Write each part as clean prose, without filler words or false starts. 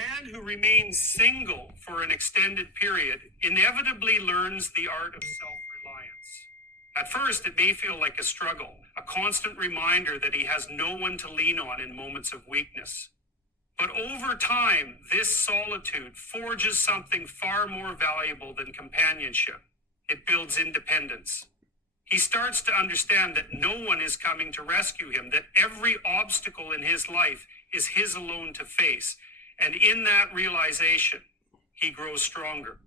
man who remains single for an extended period inevitably learns the art of self-reliance. At first, it may feel like a struggle, a constant reminder that he has no one to lean on in moments of weakness. But over time, this solitude forges something far more valuable than companionship. It builds independence. He starts to understand that no one is coming to rescue him, that every obstacle in his life is his alone to face. And in that realization, he grows stronger.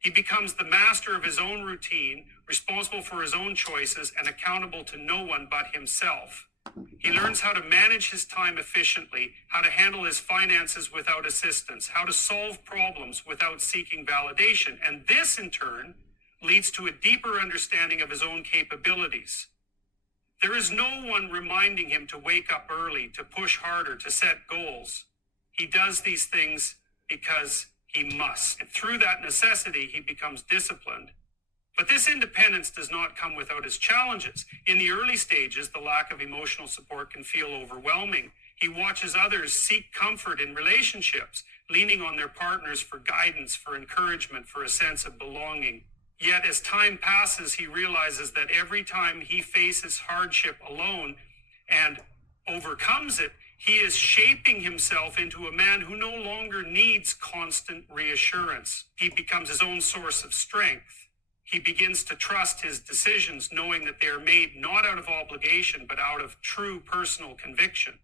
He becomes the master of his own routine, responsible for his own choices, and accountable to no one but himself. He learns how to manage his time efficiently, how to handle his finances without assistance, how to solve problems without seeking validation. And this, in turn, leads to a deeper understanding of his own capabilities. There is no one reminding him to wake up early, to push harder, to set goals. He does these things because he must. And through that necessity, he becomes disciplined. But this independence does not come without its challenges. In the early stages, the lack of emotional support can feel overwhelming. He watches others seek comfort in relationships, leaning on their partners for guidance, for encouragement, for a sense of belonging. Yet as time passes, he realizes that every time he faces hardship alone and overcomes it, he is shaping himself into a man who no longer needs constant reassurance. He becomes his own source of strength. He begins to trust his decisions, knowing that they are made not out of obligation, but out of true personal conviction.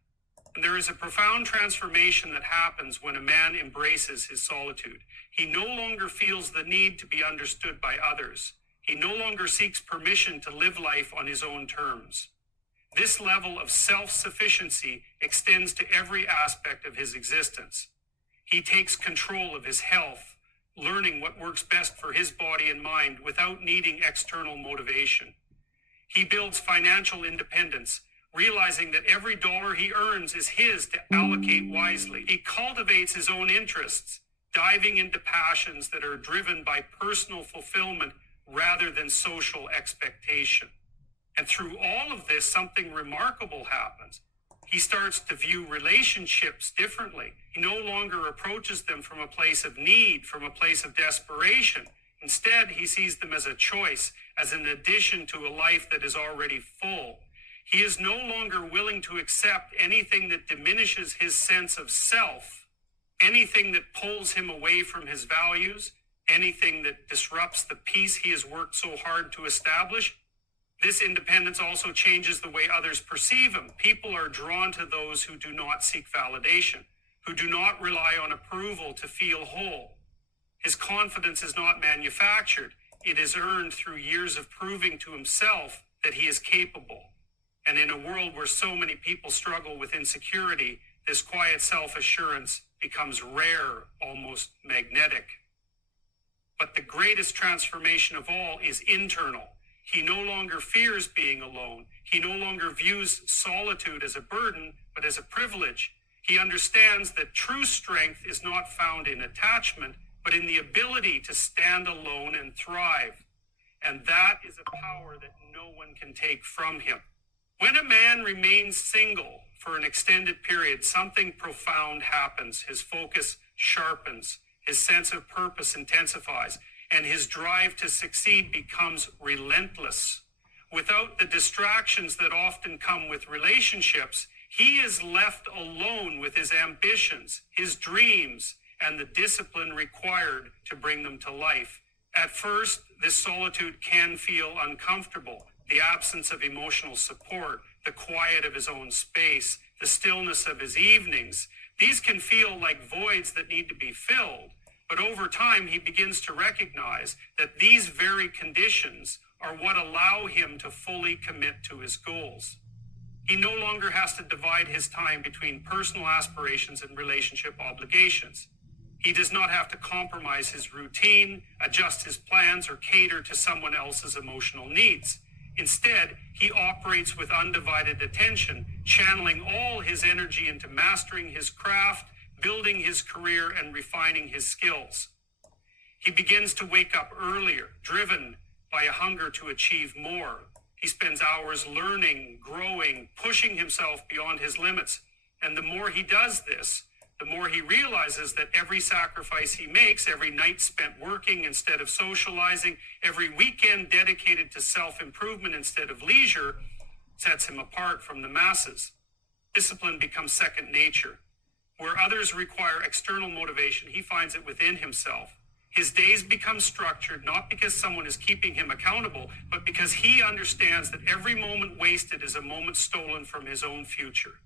And there is a profound transformation that happens when a man embraces his solitude. He no longer feels the need to be understood by others. He no longer seeks permission to live life on his own terms. This level of self-sufficiency extends to every aspect of his existence. He takes control of his health, learning what works best for his body and mind without needing external motivation. He builds financial independence, realizing that every dollar he earns is his to allocate wisely. He cultivates his own interests, diving into passions that are driven by personal fulfillment rather than social expectation. And through all of this, something remarkable happens. He starts to view relationships differently. He no longer approaches them from a place of need, from a place of desperation. Instead, he sees them as a choice, as an addition to a life that is already full. He is no longer willing to accept anything that diminishes his sense of self, anything that pulls him away from his values, anything that disrupts the peace he has worked so hard to establish. This independence also changes the way others perceive him. People are drawn to those who do not seek validation, who do not rely on approval to feel whole. His confidence is not manufactured. It is earned through years of proving to himself that he is capable. And in a world where so many people struggle with insecurity, this quiet self-assurance becomes rare, almost magnetic. But the greatest transformation of all is internal. He no longer fears being alone. He no longer views solitude as a burden, but as a privilege. He understands that true strength is not found in attachment, but in the ability to stand alone and thrive. And that is a power that no one can take from him. When a man remains single for an extended period, something profound happens. His focus sharpens, his sense of purpose intensifies, and his drive to succeed becomes relentless. Without the distractions that often come with relationships, he is left alone with his ambitions, his dreams, and the discipline required to bring them to life. At first, this solitude can feel uncomfortable. The absence of emotional support, the quiet of his own space, the stillness of his evenings, these can feel like voids that need to be filled. But over time, he begins to recognize that these very conditions are what allow him to fully commit to his goals. He no longer has to divide his time between personal aspirations and relationship obligations. He does not have to compromise his routine, adjust his plans, or cater to someone else's emotional needs. Instead, he operates with undivided attention, channeling all his energy into mastering his craft, building his career, and refining his skills. He begins to wake up earlier, driven by a hunger to achieve more. He spends hours learning, growing, pushing himself beyond his limits. And the more he does this, The more he realizes that every sacrifice he makes, every night spent working instead of socializing, every weekend dedicated to self-improvement instead of leisure, sets him apart from the masses. Discipline becomes second nature. Where others require external motivation, he finds it within himself. His days become structured not because someone is keeping him accountable, but because he understands that every moment wasted is a moment stolen from his own future.